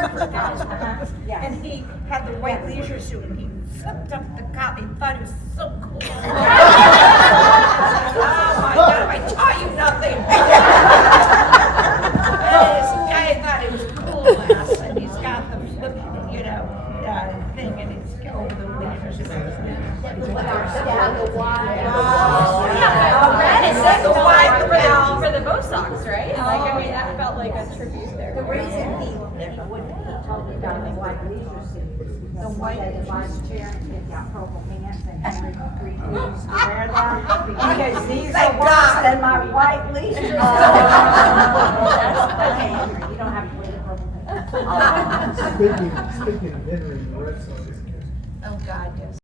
Harvard guys, and he had the white leisure suit, and he flipped up the cop. He thought he was so cool. Oh my God! I taught you nothing. This guy thought he was cool, and he's got the flip, thing, and it's over the leisure suit. For the Bo Sox, right? Like, I mean, that felt like a tribute there. The reason he wouldn't told me about the white leisure suit, the white vice chair and get out purple pants and Henry refused to wear them because these are worse than my white leisure suit. That's Henry. You don't have to wear the purple pants. Speaking of Henry and the Red Sox. Oh God, yes.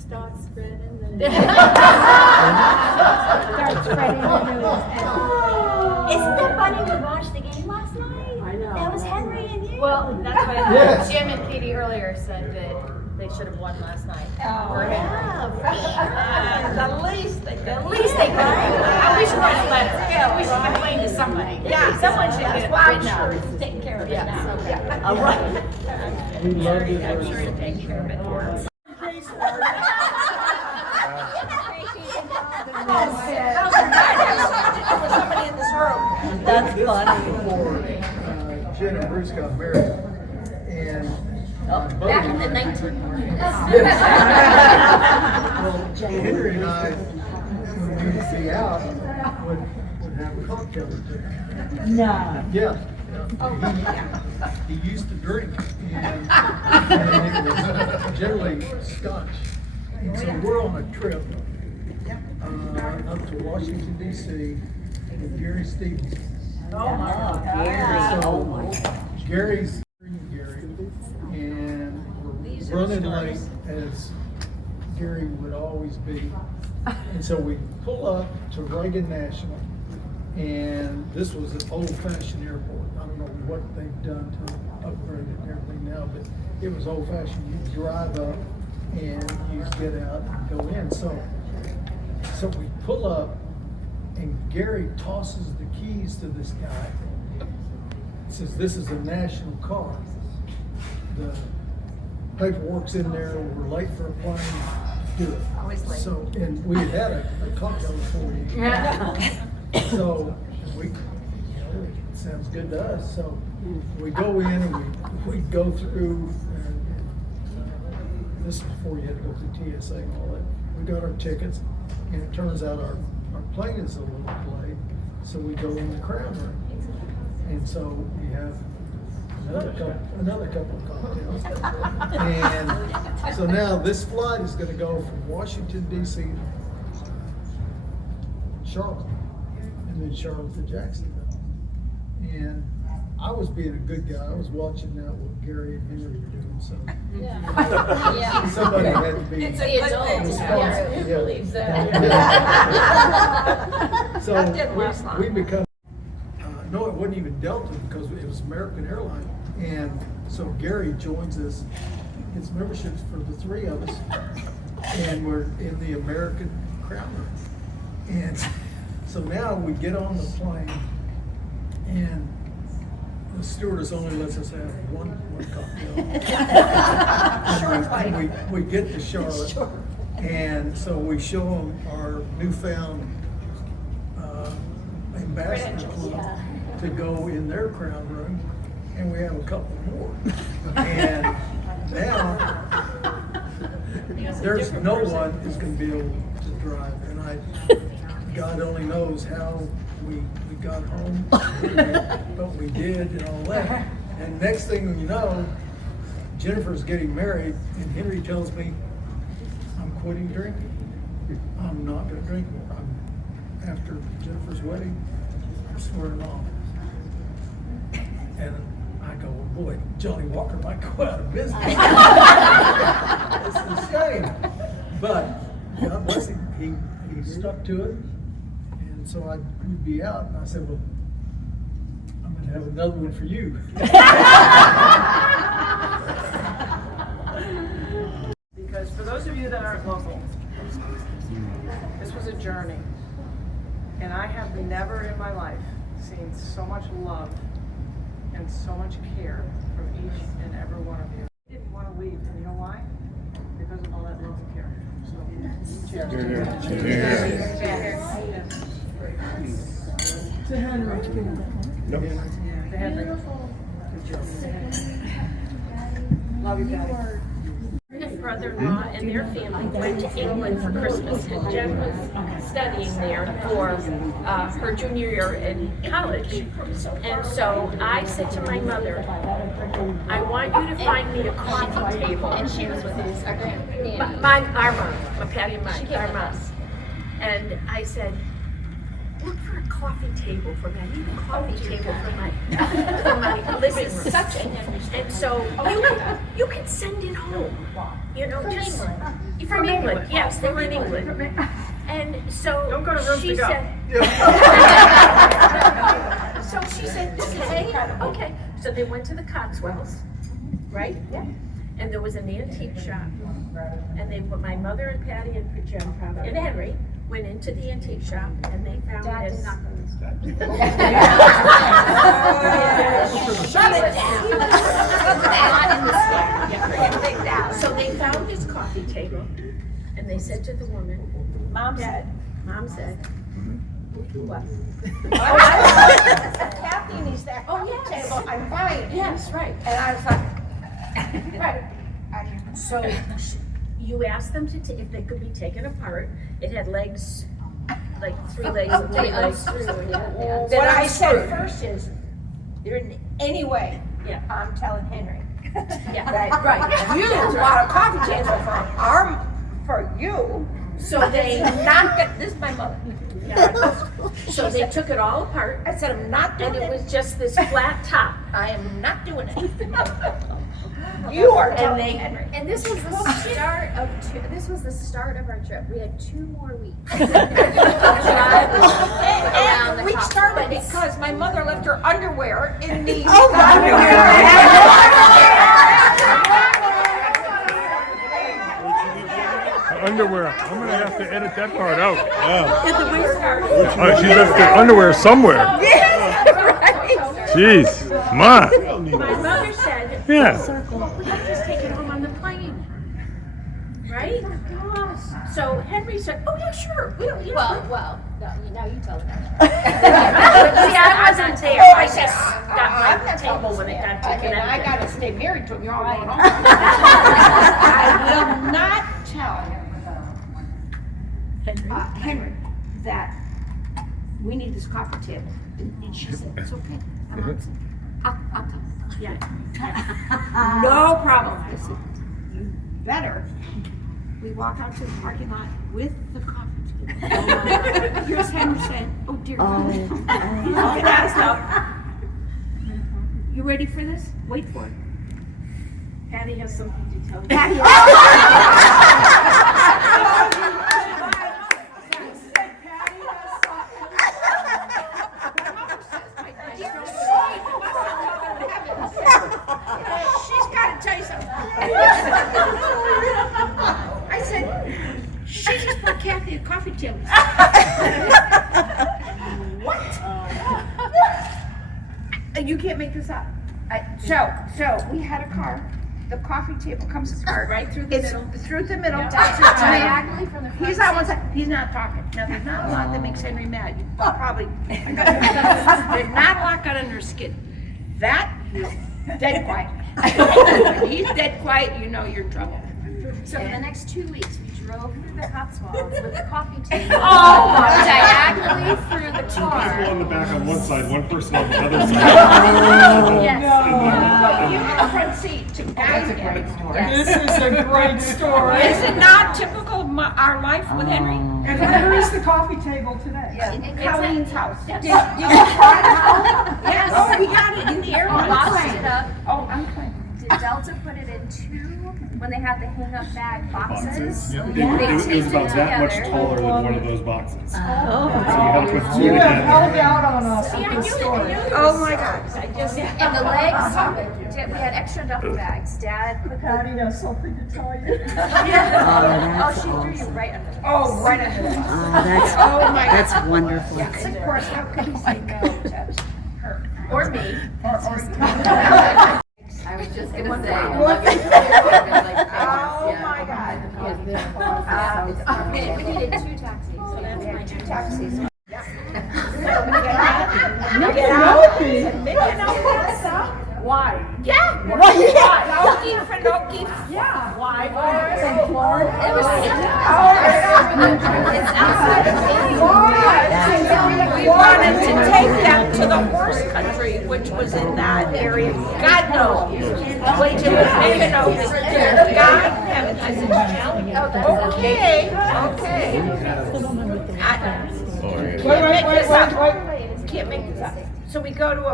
Start spreading the news. Start spreading the news. Isn't that funny? We watched the game last night. I know. That was Henry and you. Well, that's what Yes. Jim and Katie earlier said that they should have won last night. For him. The least they could. At least they could. I wish we wrote a letter. Yeah, we should complain to somebody. Yeah, Someone should that's get why I'm written sure out. he's taking care of it Yes, now. okay. We love it. I'm sure he'll take care of it for us. Somebody in this room. That's funny. Before Jen and Bruce got married, and Back in the 1900s. well, Henry and I, when we would be out, would have a cocktail or two. No. Yeah. He used to drink, and it was generally scotch. And so we're on a trip up to Washington D.C. with Gary Stevens. Oh my God. So Gary's Gary, and we're running late as Gary would always be. And so we pull up to Reagan National, and this was an old-fashioned airport. I don't know what they've done to upgrade it and everything now, but it was old-fashioned. You drive up and you get out and go in. So we pull up, and Gary tosses the keys to this guy. Says, "This is a national car. The paperwork's in there. We're late for a plane. Do it." Always late. So, and we had a cocktail before we. So it sounds good to us. So we go in and we go through, and this is before you had to go through TSA and all that. We got our tickets, and it turns out our plane is a little delayed. So we go in the crown room, and so we have another couple of cocktails. And so now this flight is going to go from Washington D.C. to Charlotte, and then Charlotte to Jacksonville. And I was being a good guy. I was watching that what Gary and Henry were doing. So somebody had to be. It's a good thing. responsible. Yeah, Yeah. believes that. So That didn't last long. we become. No, it wasn't even Delta because it was American Airlines. And so Gary joins us. His memberships for the three of us, and we're in the American Crown Room. And so now we get on the plane, and the stewardess only lets us have one cocktail. And we get to Charlotte, and so we show them our newfound ambassador club to go in their crown room, and we have a couple more. And now there's no one who's going to be able to drive, and God only knows how we got home, but we did and all that. And next thing you know, Jennifer's getting married, and Henry tells me, "I'm quitting drinking. I'm not going to drink more. After Jennifer's wedding, I'm swearing off." And I go, "Well, boy, Johnny Walker might go out of business." It's a shame. But God bless him, he stuck to it. And so we'd be out, and I said, "Well, I'm going to have another one for you." Because for those of you that aren't local, this was a journey. And I have never in my life seen so much love and and so much care from each and every one of you. I didn't want to leave, and you know why? Because of all that love and care. So, cheers. To Henry. To Henry. Love you, Patty. His brother-in-law and their family went to England for Christmas, and Jen was studying there for her junior year in college. And so I said to my mother, I want you to find me a coffee table. And she was with us, our mom, Patty and our mom. And I said, look for a coffee table for me. I need a coffee table for my living room. And so you can send it home. You know, from England. Yes, they were in England. And so Don't go to room she to go. said, so she said, okay. So they went to the Cotswolds, right? Yeah. And there was an antique shop. And my mother and Patty and Jen probably, and Henry went into the antique shop and they found Dad this. did not go to Shut it down. So they found this coffee table and they said to the woman, Mom said, what? Kathy needs that Oh, coffee yes. table, I'm fine. Yes, right. And I was like, Right. So you asked them to if they could be taken apart. It had legs, like 3 legs and 3 legs. what I said first is, there isn't any way Yeah. I'm telling Henry. Yeah. Right. You want a coffee table for you. So they Not good, this is my mother. So they took it all apart, I said, I'm not doing and it it. was just this flat top. I am not doing it. You are telling they- Henry. And this was the start of our trip. We had 2 more weeks. And we started because my mother left her underwear in the. Underwear. I'm gonna have to edit that part out. She left her underwear somewhere. Jeez, Ma. My mother said, Yeah. we could just take it home on the plane. Right? So Henry said, oh yeah, sure. Well, no, now you tell them. See, I wasn't there. I just got my table when it got taken out. I gotta stay married to him, you're all going home. I will not tell Henry that we need this coffee table. And she said, it's okay. I'll tell him. Yeah. No problem. I said, you better. We walk out to the parking lot with the coffee table. Here's Henry saying, oh dear God. He's looking at us now. You ready for this? Wait for it. Patty has something to tell you. Patty. She's got to tell you something. I said, she just bought Kathy a coffee table. What? You can't make this up. So we had a car. The coffee table comes apart. Right through the It's middle. through the middle. Diagonally from the front. He's on one side. He's not talking. Now, there's not a lot that makes Henry mad. You probably. There's not a lot got under his skin. That is dead quiet. When he's dead quiet, you know you're in trouble. So for the next 2 weeks, we drove through the Cotswolds with the coffee table Oh, diagonally through the People car. on the back on one side, one person on the other side. Yes. You in the front seat to guide him. This is a great story. Is it not typical of our life with Henry? And where is the coffee table today? In Colleen's house. Did you Yes. try it out? Yes. Oh, we got it in the air. We boxed it up. Oh, I'm playing. Did Delta put it in 2 when they had the hang-up bag boxes? Yep. They It was taped about it that much together. taller than one of those boxes. So you Oh. have to put two You have together. held out on us with this story. Oh, my God. And the legs, we had extra duffel bags. Dad put the. Patty has something to tell you. Oh, she threw you right under the bus. Oh, right under the bus. That's Oh, my God. that's wonderful. Yes, of course, how could he say no to her? Or me. I was just gonna say. Oh my God. We needed 2 taxis, so that's my 2 Taxis. Why? Yeah. Why? Okie for Noki. Yeah. Why? It was it's outside of We wanted to take them to the horse country, which was in that area. God knows. Which it was making over. God heaven. I said, okay. Can't make this up. So we go to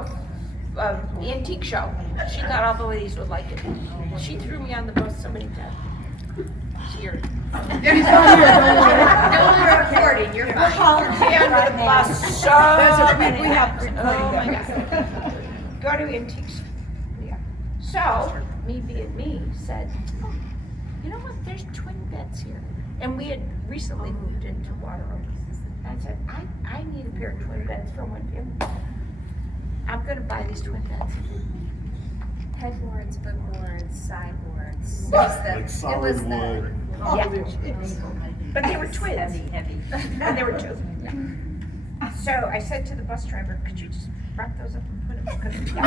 a antique show. She thought all the ladies would like it. She threw me on the bus so many times. Cheers. No recording, you're fine. On the bus so many times. Oh my God. Go to antique show. Yeah. So, me being me, said, oh, you know what, there's twin beds here. And we had recently moved into Waterloo. I said, I need a pair of twin beds for one family. I'm gonna buy these twin beds. Headboards, footboards, sideboards. Like solid wood. Yeah. But they were twins. Heavy. And there were 2. So I said to the bus driver, could you just wrap those up and put them?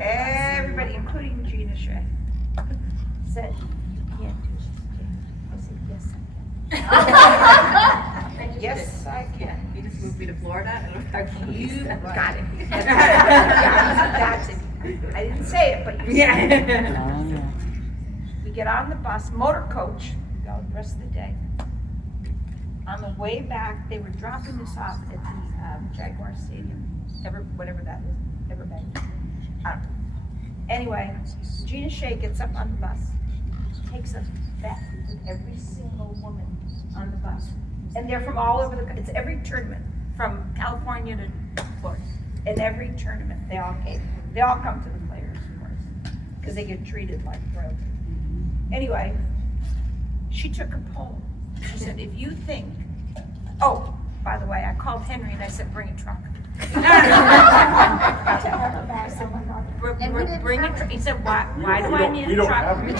Everybody, including Gina Shea, said, you can't do it. I said, yes, I can. Yes, I can. You just moved me to Florida? You got it. That's it. I didn't say it, but you said it. We get on the bus, motor coach, we go the rest of the day. On the way back, they were dropping us off at the Jaguar Stadium, whatever that is, Everbank. I don't know. Anyway, Gina Shea gets up on the bus, takes us back with every single woman on the bus. And they're from all over it's every tournament, from California to Florida. In every tournament, they all came. They all come to the players, of course, because they get treated like royalty. Anyway, she took a poll. She said, if you think, oh, by the way, I called Henry and I said, bring a truck. Bring a truck. He said, why do I need a truck? And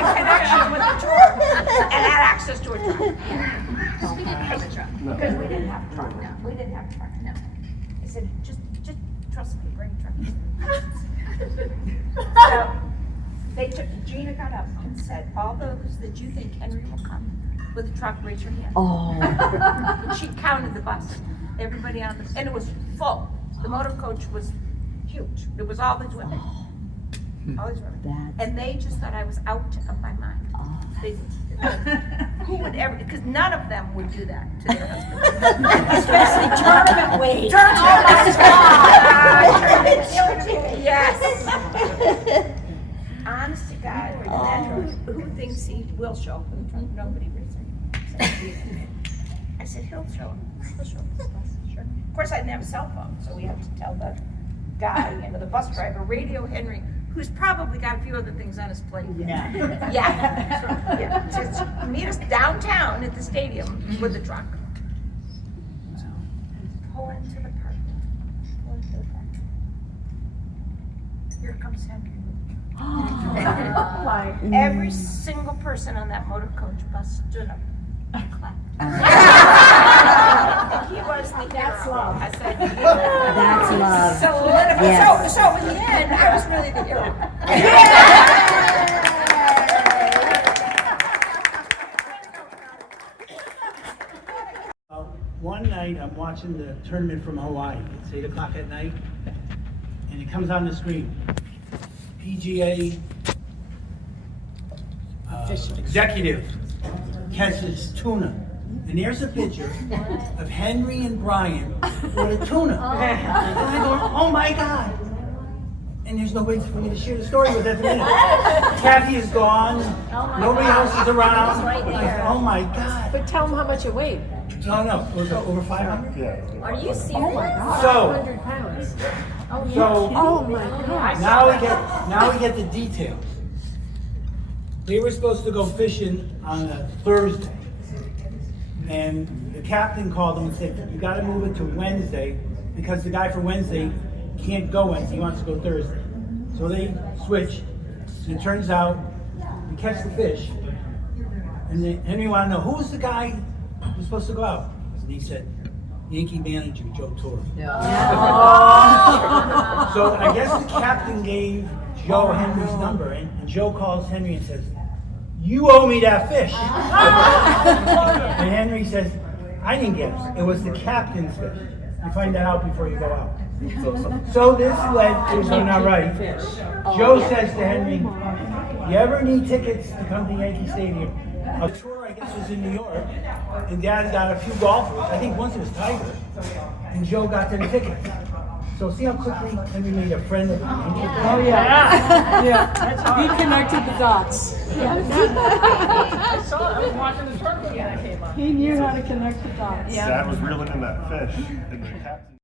a connection with the tour. And had access to a truck. Because we didn't have a truck. No. We didn't have a truck. No. I said, just trust me, bring a truck. So Gina got up and said, all those that you think Henry will come with a truck, raise your hand. Oh. And she counted the bus. Everybody on the, and it was full. The motor coach was huge. It was all these women. All these women. And they just thought I was out of my mind. They, who would ever, because none of them would do that to their husbands. Especially tournament weight. Yes. Honest to God. And then who thinks he will show up in the truck? Nobody raised their hand. I said, he'll show up. He'll show up. Sure. Of course, I didn't have a cell phone, so we had to tell the guy, the bus driver, Radio Henry, who's probably got a few other things on his plate. Yeah. Yeah. To meet us downtown at the stadium with the truck. Pull into the park. Here comes Henry. Every single person on that motor coach bus stood up and clapped. He was the hero. love. I said, That's love. so in the end, I was really the hero. One night, I'm watching the tournament from Hawaii. It's 8 o'clock at night, and it comes on the screen. PGA executive catches tuna. And there's a picture of Henry and Brian with a tuna. And I go, oh my God. And there's nobody for me to share the story with at the minute. Kathy is gone. Nobody else is around. Oh my God. But tell them how much it weighed. No. Was it over 500? Yeah. Are you serious? Oh my God. So- 100 pounds. So my God. now we get the details. They were supposed to go fishing on a Thursday, and the captain called him and said, you gotta move it to Wednesday because the guy for Wednesday can't go Wednesday, he wants to go Thursday. So they switch, and it turns out, we catch the fish, and then Henry wanted to know, who was the guy who was supposed to go out? And he said, Yankee manager, Joe Torre. So I guess the captain gave Joe Henry's number, and Joe calls Henry and says, you owe me that fish. And Henry says, I didn't get it. It was the captain's fish. You find that out before you go out. So this led to something not right. Joe says to Henry, you ever need tickets to come to Yankee Stadium? A tour, I guess, was in New York, and Dad got a few golfers. I think once it was Tiger, and Joe got them tickets. So see how quickly Henry made a friend of him? Oh, yeah. He connected the dots. I saw it. I was watching the tournament when I came up. He knew how to connect the dots. Dad was reeling in that fish, and the captain